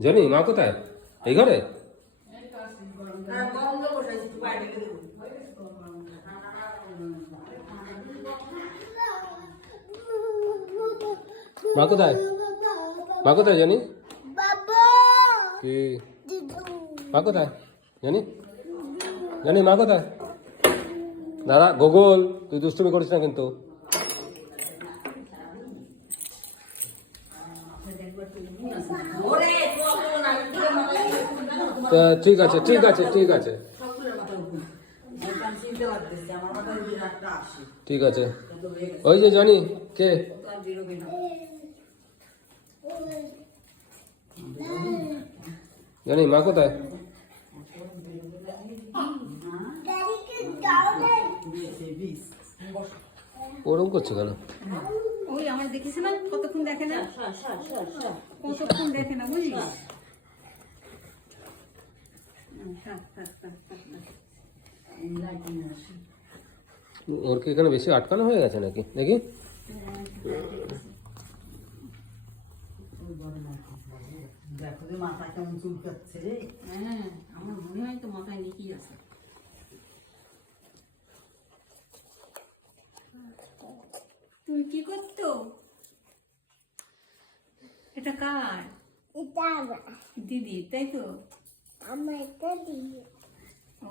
জানি মা কোথায়? এই ঘরে? মা কোথায়? মা কোথায় জানি? কি মা কোথায় জানি? জানি মা কোথায়? দাঁড়া গোগল, তুই দুষ্টুমি করিস না কিন্তু। ঠিক আছে ঠিক আছে ঠিক আছে ঠিক আছে। ওই যে জানি কে? জানি মা কোথায়? ওরকম করছে কেন? ওই আমার দেখেছি না, কতক্ষণ দেখে না, কতক্ষণ দেখে না বুঝলি। ওর কি এখানে বেশি আটকানো হয়ে গেছে নাকি? দেখি দেখো যে মাথা কেমন চুলকাচ্ছে রে। হ্যাঁ, আমার মনে হয় তো মাথায় নিকি আছে। তুমি কি করতো? এটা কার? এটা আমার দিদি, তাই তো? আমার এটা দিদি। ও।